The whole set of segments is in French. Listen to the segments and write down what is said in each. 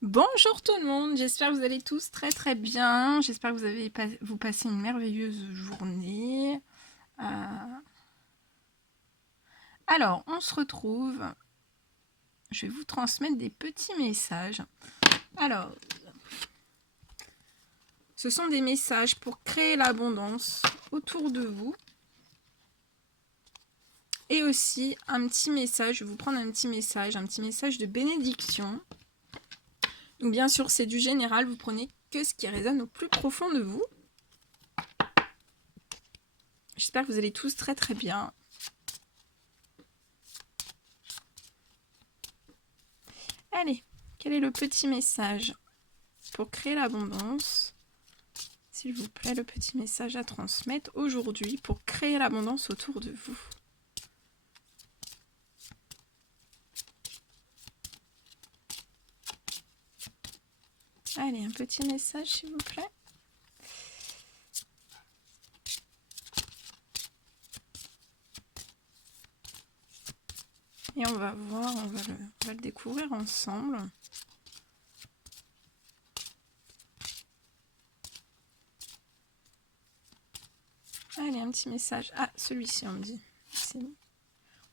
Bonjour tout le monde, j'espère que vous allez tous très très bien. J'espère que vous passez une merveilleuse journée. Euh, Alors, on se retrouve. Je vais vous transmettre des petits messages. Alors, ce sont des messages pour créer l'abondance autour de vous. Et aussi un petit message, je vais vous prendre un petit message de bénédiction. Donc bien sûr, c'est du général, vous prenez que ce qui résonne au plus profond de vous. J'espère que vous allez tous très très bien. Allez, quel est le petit message pour créer l'abondance? S'il vous plaît, le petit message à transmettre aujourd'hui pour créer l'abondance autour de vous. Allez, un petit message, s'il vous plaît. Et on va voir, on va le découvrir ensemble. Allez, un petit message. Ah, celui-ci, on me dit.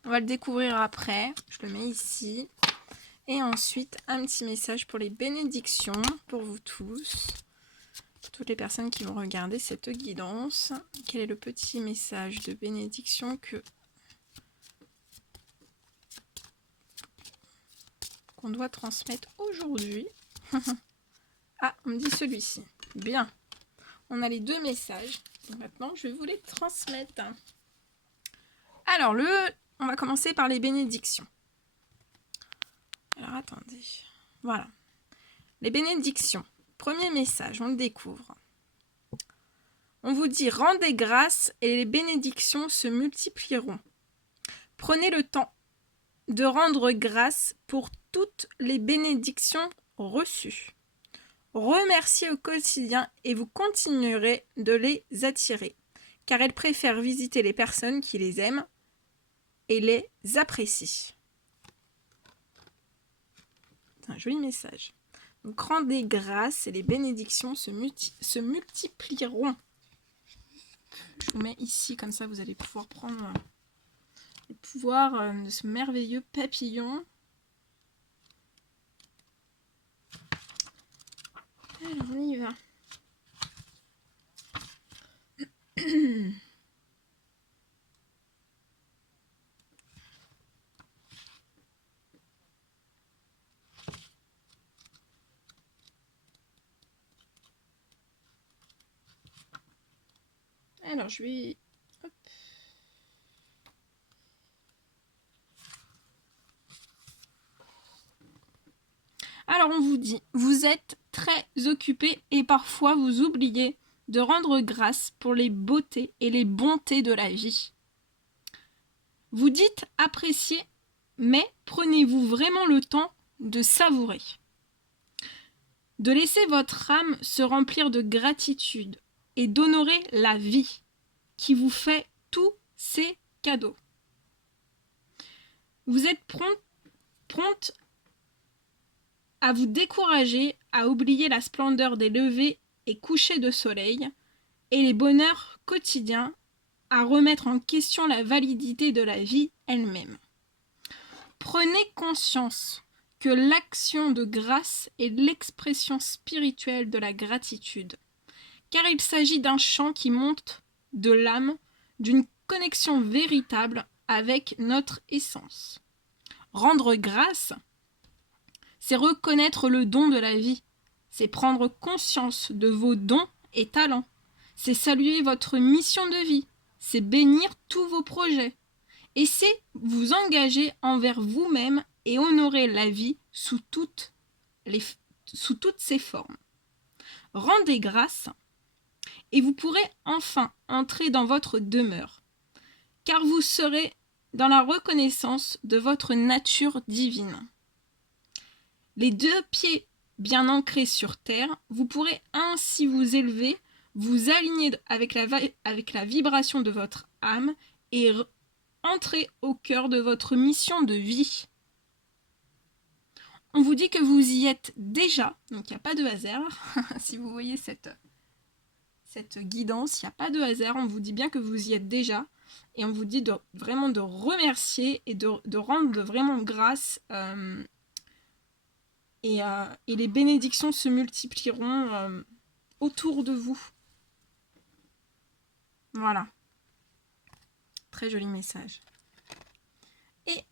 On va le découvrir après. Je le mets ici. Et ensuite, un petit message pour les bénédictions, pour vous tous. Pour toutes les personnes qui vont regarder cette guidance. Quel est le petit message de bénédiction qu'on doit transmettre aujourd'hui? Ah, on me dit celui-ci. Bien. On a les deux messages. Donc maintenant, je vais vous les transmettre. Alors, on va commencer par les bénédictions. Alors, attendez. Voilà. Les bénédictions. Premier message, on le découvre. On vous dit, rendez grâce et les bénédictions se multiplieront. Prenez le temps de rendre grâce pour toutes les bénédictions reçues. Remerciez au quotidien et vous continuerez de les attirer, car elles préfèrent visiter les personnes qui les aiment et les apprécient. C'est un joli message. Donc, rendez grâce et les bénédictions se multiplieront. Je vous mets ici, comme ça vous allez pouvoir prendre le pouvoir de ce merveilleux papillon. Alors, on y va. Alors, je vais... Hop. Alors, on vous dit, vous êtes très occupé et parfois vous oubliez de rendre grâce pour les beautés et les bontés de la vie. Vous dites apprécier, mais prenez-vous vraiment le temps de savourer? De laisser votre âme se remplir de gratitude et d'honorer la vie qui vous fait tous ces cadeaux. Vous êtes prompte à vous décourager, à oublier la splendeur des levées et couchers de soleil et les bonheurs quotidiens, à remettre en question la validité de la vie elle-même. Prenez conscience que l'action de grâce est l'expression spirituelle de la gratitude, car il s'agit d'un chant qui monte de l'âme, d'une connexion véritable avec notre essence. Rendre grâce, c'est reconnaître le don de la vie, c'est prendre conscience de vos dons et talents, c'est saluer votre mission de vie, c'est bénir tous vos projets, et c'est vous engager envers vous-même et honorer la vie sous toutes ses formes. Rendez grâce, et vous pourrez enfin entrer dans votre demeure, car vous serez dans la reconnaissance de votre nature divine. Les deux pieds bien ancrés sur terre, vous pourrez ainsi vous élever, vous aligner avec la vibration de votre âme et entrer au cœur de votre mission de vie. on vous dit que vous y êtes déjà, donc il n'y a pas de hasard. Si vous voyez cette guidance, il n'y a pas de hasard, on vous dit bien que vous y êtes déjà, et on vous dit vraiment de remercier et de rendre vraiment grâce, et les bénédictions se multiplieront autour de vous. Voilà. Très joli message. Et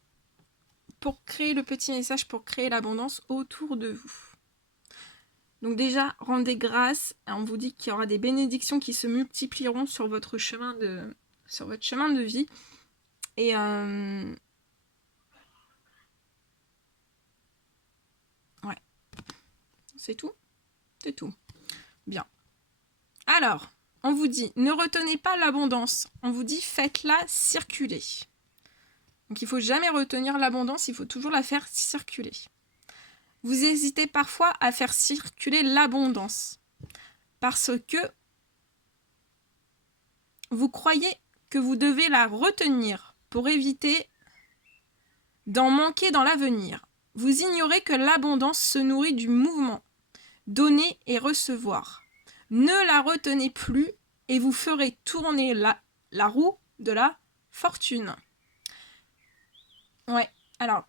pour créer le petit message, pour créer l'abondance autour de vous. Donc déjà, rendez grâce. On vous dit qu'il y aura des bénédictions qui se multiplieront sur votre chemin de vie. Et ouais, c'est tout. C'est tout. Bien. Alors, on vous dit, ne retenez pas l'abondance. On vous dit, faites-la circuler. Donc il ne faut jamais retenir l'abondance, il faut toujours la faire circuler. Vous hésitez parfois à faire circuler l'abondance parce que vous croyez que vous devez la retenir pour éviter d'en manquer dans l'avenir. Vous ignorez que l'abondance se nourrit du mouvement, donner et recevoir. Ne la retenez plus et vous ferez tourner la roue de la fortune. Ouais, alors...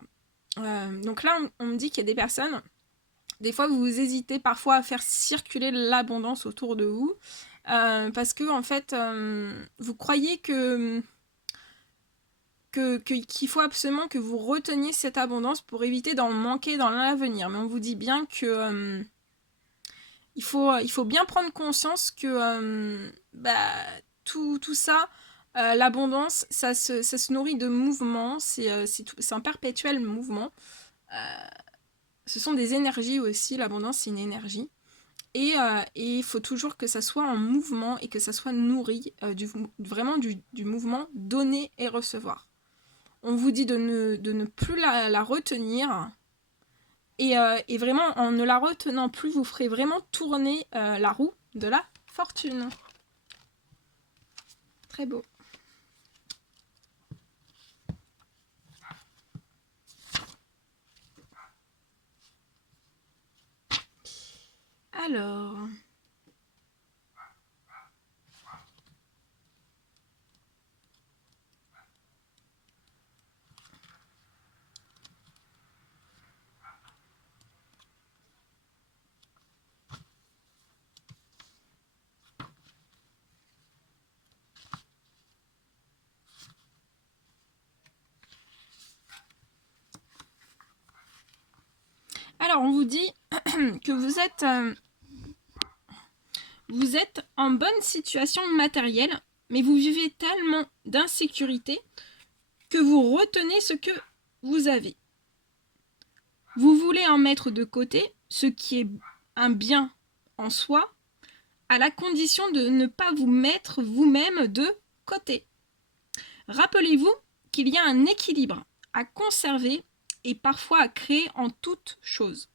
donc là, on me dit qu'il y a des personnes, des fois vous hésitez parfois à faire circuler l'abondance autour de vous, parce que en fait, vous croyez qu'il faut absolument que vous reteniez cette abondance pour éviter d'en manquer dans l'avenir. Mais on vous dit bien que il faut bien prendre conscience que tout ça, l'abondance, ça se nourrit de mouvements, c'est un perpétuel mouvement. Ce sont des énergies aussi, l'abondance c'est une énergie. Et il faut toujours que ça soit en mouvement et que ça soit nourri vraiment du mouvement donner et recevoir. On vous dit de ne plus la retenir. Et vraiment, en ne la retenant plus, vous ferez vraiment tourner la roue de la fortune. Très beau. Alors... Alors, on vous dit que vous êtes en bonne situation matérielle, mais vous vivez tellement d'insécurité que vous retenez ce que vous avez. Vous voulez en mettre de côté, ce qui est un bien en soi, à la condition de ne pas vous mettre vous-même de côté. Rappelez-vous qu'il y a un équilibre à conserver et parfois à créer en toute chose.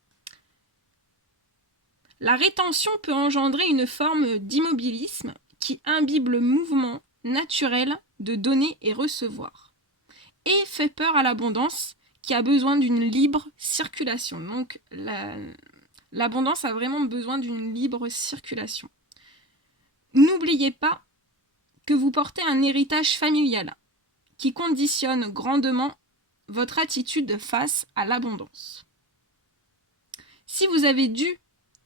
La rétention peut engendrer une forme d'immobilisme qui imbibe le mouvement naturel de donner et recevoir et fait peur à l'abondance qui a besoin d'une libre circulation. Donc l'abondance a vraiment besoin d'une libre circulation. N'oubliez pas que vous portez un héritage familial qui conditionne grandement votre attitude face à l'abondance. Si vous avez dû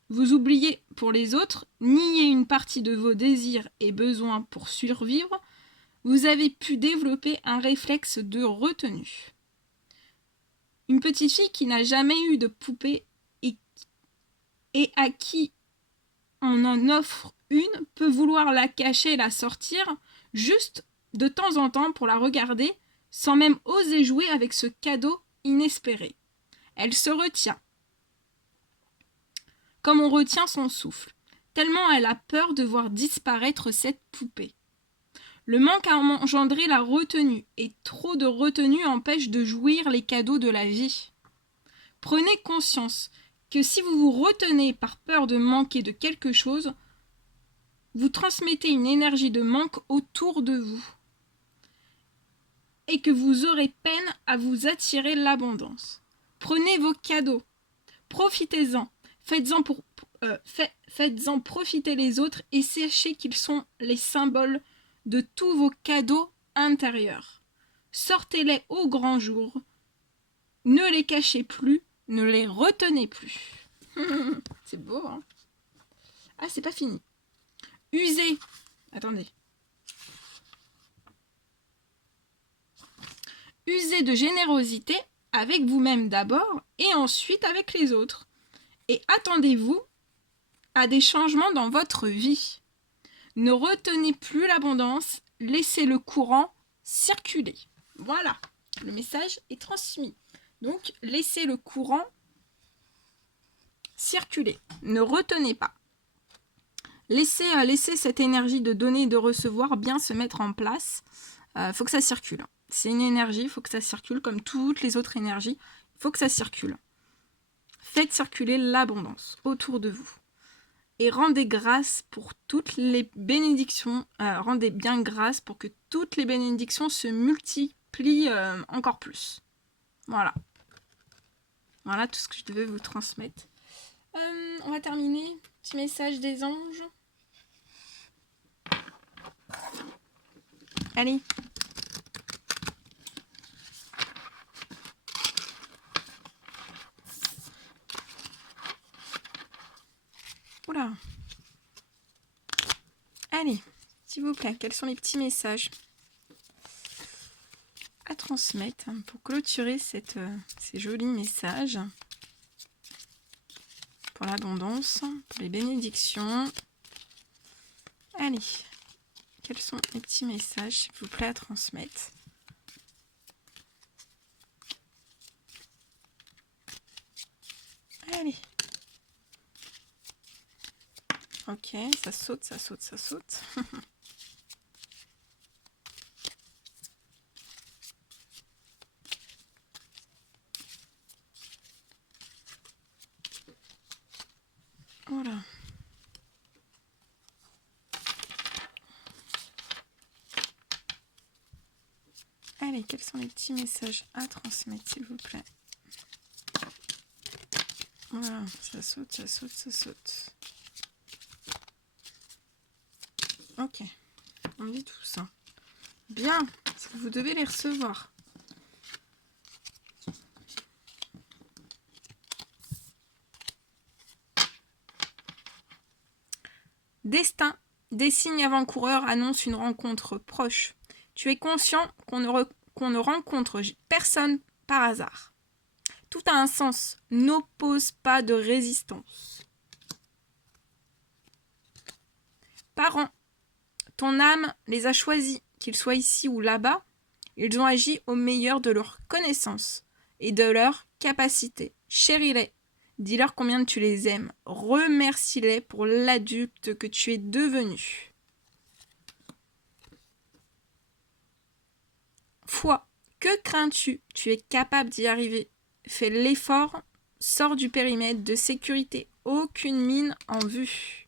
vous oublier pour les autres, nier une partie de vos désirs et besoins pour survivre, vous avez pu développer un réflexe de retenue. Une petite fille qui n'a jamais eu de poupée et à qui on en offre une peut vouloir la cacher et la sortir juste de temps en temps pour la regarder sans même oser jouer avec ce cadeau inespéré. Elle se retient, comme on retient son souffle, tellement elle a peur de voir disparaître cette poupée. Le manque a engendré la retenue, et trop de retenue empêche de jouir les cadeaux de la vie. Prenez conscience que si vous vous retenez par peur de manquer de quelque chose, vous transmettez une énergie de manque autour de vous, et que vous aurez peine à vous attirer l'abondance. Prenez vos cadeaux, Profitez-en. Faites-en profiter les autres et sachez qu'ils sont les symboles de tous vos cadeaux intérieurs. Sortez-les au grand jour. Ne les cachez plus, ne les retenez plus. C'est beau, hein? Ah, c'est pas fini. Usez. Attendez. Usez de générosité avec vous-même d'abord et ensuite avec les autres. Et attendez-vous à des changements dans votre vie. Ne retenez plus l'abondance, laissez le courant circuler. Voilà, le message est transmis. Donc, laissez le courant circuler. Ne retenez pas. Laissez cette énergie de donner et de recevoir bien se mettre en place. Faut que ça circule. C'est une énergie, il faut que ça circule comme toutes les autres énergies. Il faut que ça circule. Faites circuler l'abondance autour de vous. Et rendez grâce pour toutes les bénédictions. Rendez bien grâce pour que toutes les bénédictions se multiplient encore plus. Voilà. Voilà tout ce que je devais vous transmettre. On va terminer. Petit message des anges. Allez. Oula. Allez, s'il vous plaît, quels sont les petits messages à transmettre pour clôturer ces jolis messages pour l'abondance, pour les bénédictions. Allez, quels sont les petits messages, s'il vous plaît, à transmettre? Allez. Ok, ça saute, ça saute, ça saute. Voilà. Allez, quels sont les petits messages à transmettre, s'il vous plaît? Voilà, ça saute, ça saute, ça saute. Ok, on dit tout ça. Bien, parce que vous devez les recevoir. Destin, des signes avant-coureurs annoncent une rencontre proche. Tu es conscient qu'on ne rencontre personne par hasard. Tout a un sens, n'oppose pas de résistance. Parents, ton âme les a choisis, qu'ils soient ici ou là-bas, ils ont agi au meilleur de leur connaissance et de leur capacité. Chéris-les, dis-leur combien tu les aimes, remercie-les pour l'adulte que tu es devenu. Foi, que crains-tu? Tu es capable d'y arriver. Fais l'effort, sors du périmètre de sécurité, aucune mine en vue.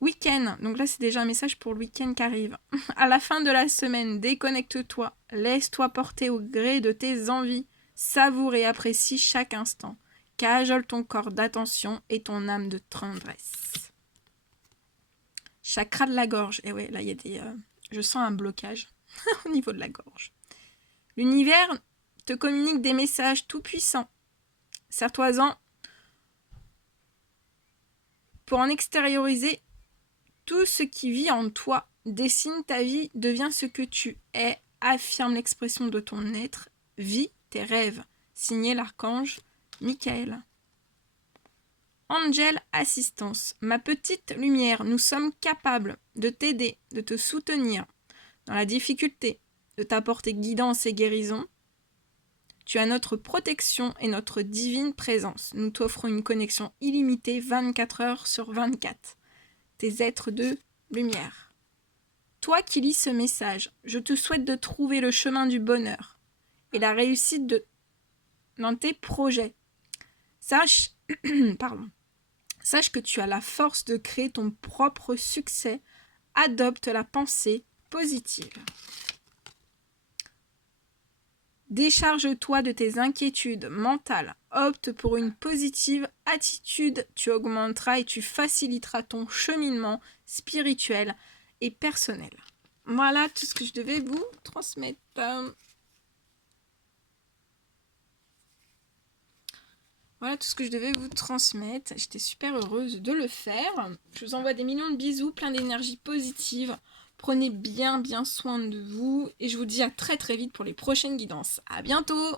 Week-end, donc là c'est déjà un message pour le week-end qui arrive. À la fin de la semaine, déconnecte-toi, laisse-toi porter au gré de tes envies, savoure et apprécie chaque instant. Cajole ton corps d'attention et ton âme de tendresse. Chakra de la gorge, et ouais, là il y a des... je sens un blocage au niveau de la gorge. L'univers te communique des messages tout-puissants. Serre-toi-en pour en extérioriser tout ce qui vit en toi. Dessine ta vie, deviens ce que tu es, affirme l'expression de ton être, vis tes rêves. Signé l'archange Michael. Angel Assistance, ma petite lumière, nous sommes capables de t'aider, de te soutenir dans la difficulté, de t'apporter guidance et guérison. Tu as notre protection et notre divine présence. Nous t'offrons une connexion illimitée 24 heures sur 24. Tes êtres de lumière. Toi qui lis ce message, je te souhaite de trouver le chemin du bonheur et la réussite dans tes projets. Sache que tu as la force de créer ton propre succès. Adopte la pensée positive. Décharge-toi de tes inquiétudes mentales. Opte pour une positive attitude. Tu augmenteras et tu faciliteras ton cheminement spirituel et personnel. Voilà tout ce que je devais vous transmettre. Voilà tout ce que je devais vous transmettre. J'étais super heureuse de le faire. Je vous envoie des millions de bisous, plein d'énergie positive. Prenez bien soin de vous et je vous dis à très vite pour les prochaines guidances. À bientôt!